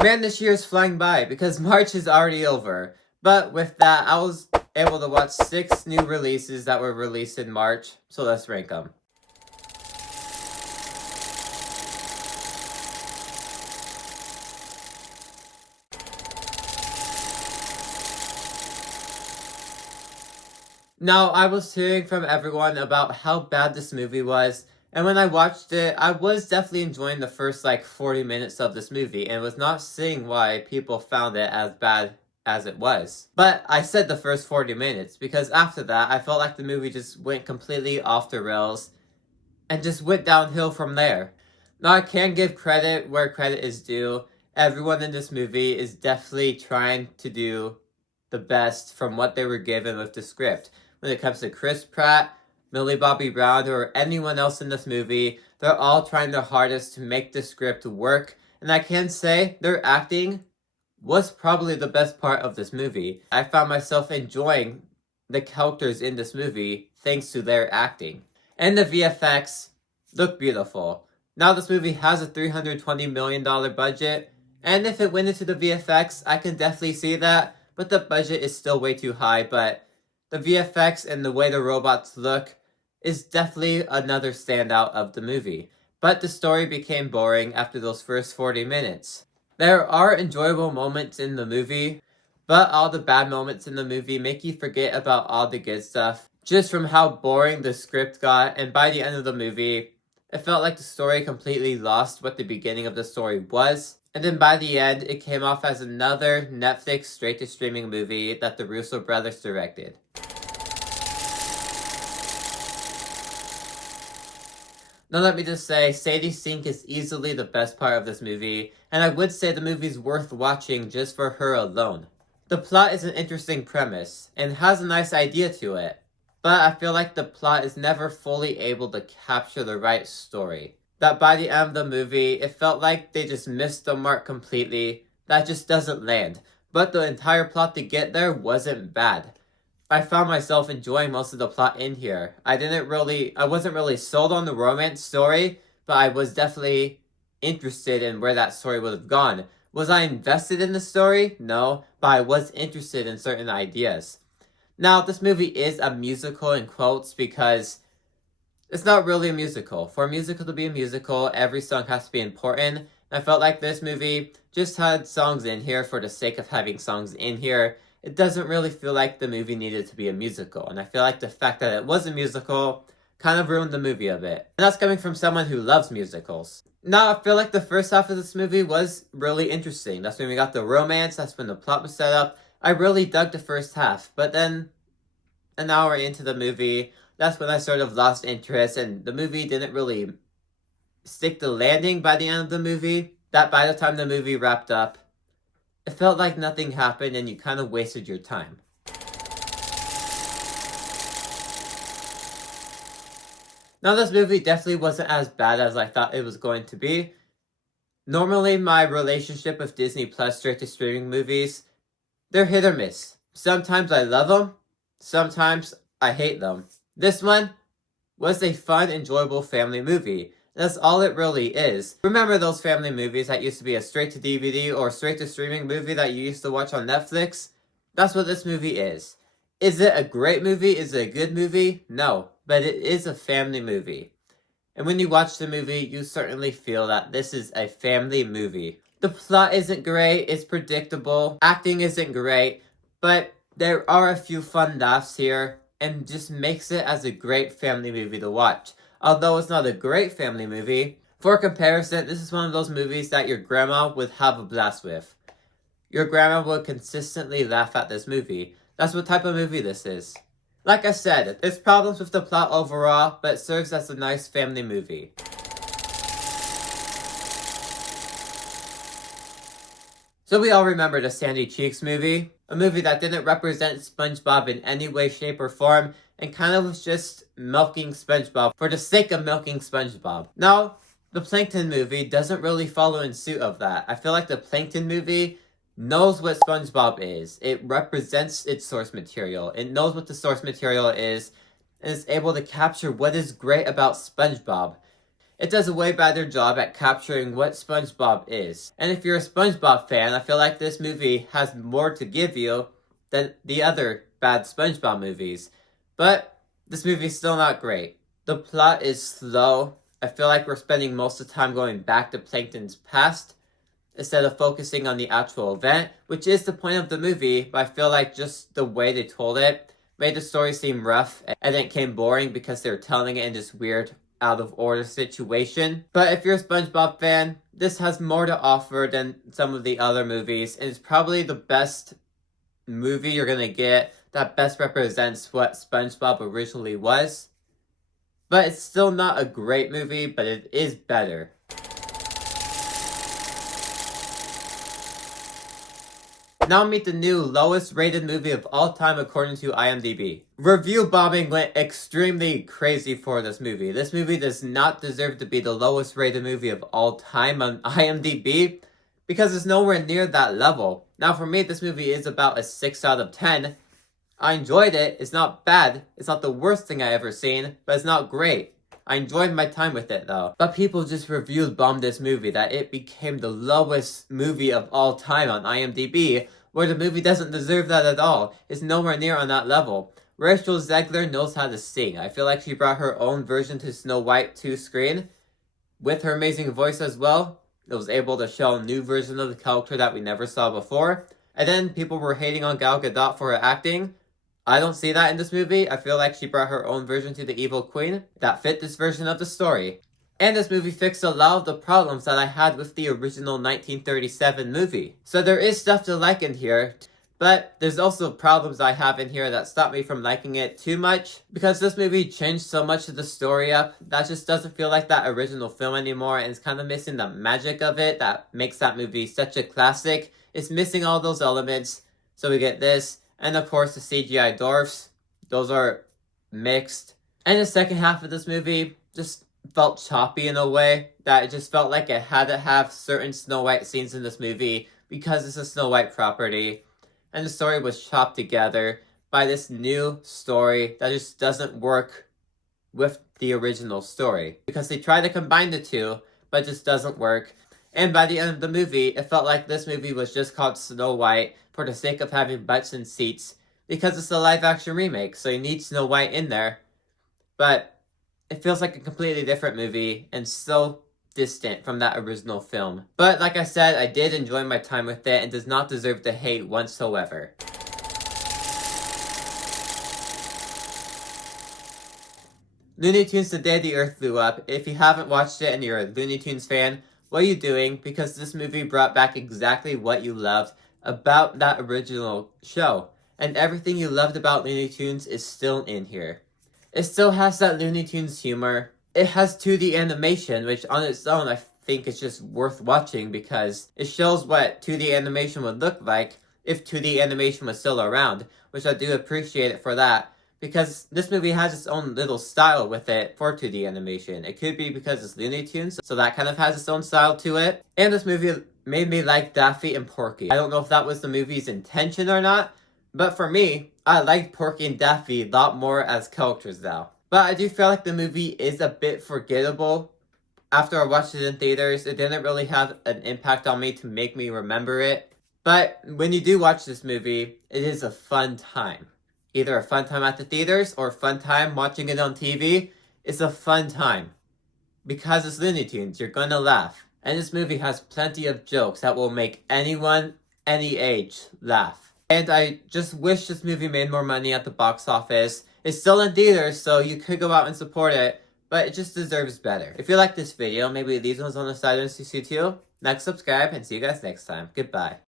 Man, this year is flying by because March is already over. But with that, I was able to watch 6 new releases that were released in March, so let's rank them. Now, I was hearing from everyone about how bad this movie was, and when I watched it, I was definitely enjoying the first 40 minutes of this movie, and was not seeing why people found it as bad as it was. But I said the first 40 minutes, because after that, I felt like the movie just went completely off the rails, and just went downhill from there. Now, I can give credit where credit is due. Everyone in this movie is definitely trying to do the best from what they were given with the script. When it comes to Chris Pratt, Millie Bobby Brown, or anyone else in this movie, they're all trying their hardest to make the script work, and I can say their acting was probably the best part of this movie. I found myself enjoying the characters in this movie thanks to their acting. And the VFX look beautiful. Now this movie has a $320 million budget, and if it went into the VFX, I can definitely see that, but the budget is still way too high, but the VFX and the way the robots look is definitely another standout of the movie. But the story became boring after those first 40 minutes. There are enjoyable moments in the movie, but all the bad moments in the movie make you forget about all the good stuff, just from how boring the script got, and by the end of the movie, it felt like the story completely lost what the beginning of the story was. And then by the end, it came off as another Netflix straight-to-streaming movie that the Russo brothers directed. Now let me just say, Sadie Sink is easily the best part of this movie, and I would say the movie's worth watching just for her alone. The plot is an interesting premise, and has a nice idea to it, but I feel like the plot is never fully able to capture the right story. That by the end of the movie, it felt like they just missed the mark completely. That just doesn't land. But the entire plot to get there wasn't bad. I found myself enjoying most of the plot in here. I wasn't really sold on the romance story, but I was definitely interested in where that story would have gone. Was I invested in the story? No, but I was interested in certain ideas. Now, this movie is a musical in quotes because it's not really a musical. For a musical to be a musical, every song has to be important. I felt like this movie just had songs in here for the sake of having songs in here. It doesn't really feel like the movie needed to be a musical. And I feel like the fact that it was a musical kind of ruined the movie a bit. And that's coming from someone who loves musicals. Now, I feel like the first half of this movie was really interesting. That's when we got the romance. That's when the plot was set up. I really dug the first half. But then, an hour into the movie, that's when I sort of lost interest, and the movie didn't really stick the landing by the end of the movie. That by the time the movie wrapped up, it felt like nothing happened and you kind of wasted your time. Now, this movie definitely wasn't as bad as I thought it was going to be. Normally, my relationship with Disney Plus straight-to-streaming movies, they're hit or miss. Sometimes I love them, sometimes I hate them. This one was a fun, enjoyable family movie. That's all it really is. Remember those family movies that used to be a straight-to-DVD or straight-to-streaming movie that you used to watch on Netflix? That's what this movie is. Is it a great movie? Is it a good movie? No, but it is a family movie. And when you watch the movie, you certainly feel that this is a family movie. The plot isn't great, it's predictable, acting isn't great, but there are a few fun laughs here, and just makes it as a great family movie to watch. Although it's not a great family movie, for comparison, this is one of those movies that your grandma would have a blast with. Your grandma would consistently laugh at this movie. That's what type of movie this is. Like I said, there's problems with the plot overall, but it serves as a nice family movie. So we all remember the Sandy Cheeks movie, a movie that didn't represent SpongeBob in any way, shape, or form, and kind of was just milking SpongeBob for the sake of milking SpongeBob. Now, the Plankton movie doesn't really follow in suit of that. I feel like the Plankton movie knows what SpongeBob is. It represents its source material. It knows what the source material is, and is able to capture what is great about SpongeBob. It does a way better job at capturing what SpongeBob is. And if you're a SpongeBob fan, I feel like this movie has more to give you than the other bad SpongeBob movies. But this movie's still not great. The plot is slow. I feel like we're spending most of the time going back to Plankton's past instead of focusing on the actual event, which is the point of the movie, but I feel like just the way they told it made the story seem rough and it became boring because they were telling it in this weird out of order situation. But if you're a SpongeBob fan, this has more to offer than some of the other movies, and it's probably the best movie you're gonna get that best represents what SpongeBob originally was. But it's still not a great movie, but it is better. Now meet the new lowest rated movie of all time according to IMDb. Review bombing went extremely crazy for this movie. This movie does not deserve to be the lowest rated movie of all time on IMDb because it's nowhere near that level. Now for me, this movie is about a 6 out of 10. I enjoyed it. It's not bad. It's not the worst thing I ever seen, but it's not great. I enjoyed my time with it though. But people just reviewed bombed this movie that it became the lowest movie of all time on IMDb, where the movie doesn't deserve that at all. It's nowhere near on that level. Rachel Zegler knows how to sing. I feel like she brought her own version to Snow White to screen with her amazing voice as well. It was able to show a new version of the character that we never saw before. And then people were hating on Gal Gadot for her acting. I don't see that in this movie. I feel like she brought her own version to the Evil Queen that fit this version of the story. And this movie fixed a lot of the problems that I had with the original 1937 movie. So there is stuff to like in here, but there's also problems I have in here that stop me from liking it too much, because this movie changed so much of the story up that just doesn't feel like that original film anymore, and it's kind of missing the magic of it that makes that movie such a classic. It's missing all those elements, so we get this. And of course the CGI dwarfs, those are mixed. And the second half of this movie just felt choppy in a way that it just felt like it had to have certain Snow White scenes in this movie because it's a Snow White property. And the story was chopped together by this new story that just doesn't work with the original story. Because they try to combine the two, but it just doesn't work. And by the end of the movie, it felt like this movie was just called Snow White for the sake of having butts and seats, because it's a live-action remake, so you need Snow White in there. But it feels like a completely different movie, and so distant from that original film. But like I said, I did enjoy my time with it, and does not deserve to hate whatsoever. Looney Tunes The Day the Earth Blew Up. If you haven't watched it and you're a Looney Tunes fan, what are you doing? Because this movie brought back exactly what you loved about that original show. And everything you loved about Looney Tunes is still in here. It still has that Looney Tunes humor. It has 2D animation, which on its own I think is just worth watching because it shows what 2D animation would look like if 2D animation was still around, which I do appreciate it for that. Because this movie has its own little style with it for 2D animation. It could be because it's Looney Tunes, so that kind of has its own style to it. And this movie made me like Daffy and Porky. I don't know if that was the movie's intention or not, but for me, I liked Porky and Daffy a lot more as characters now. But I do feel like the movie is a bit forgettable. After I watched it in theaters, it didn't really have an impact on me to make me remember it. But when you do watch this movie, it is a fun time. Either a fun time at the theaters or a fun time watching it on TV. It's a fun time. Because it's Looney Tunes, you're gonna laugh. And this movie has plenty of jokes that will make anyone, any age, laugh. And I just wish this movie made more money at the box office. It's still in theaters, so you could go out and support it, but it just deserves better. If you like this video, maybe leave those on the side and see you too. Next, subscribe, and see you guys next time. Goodbye.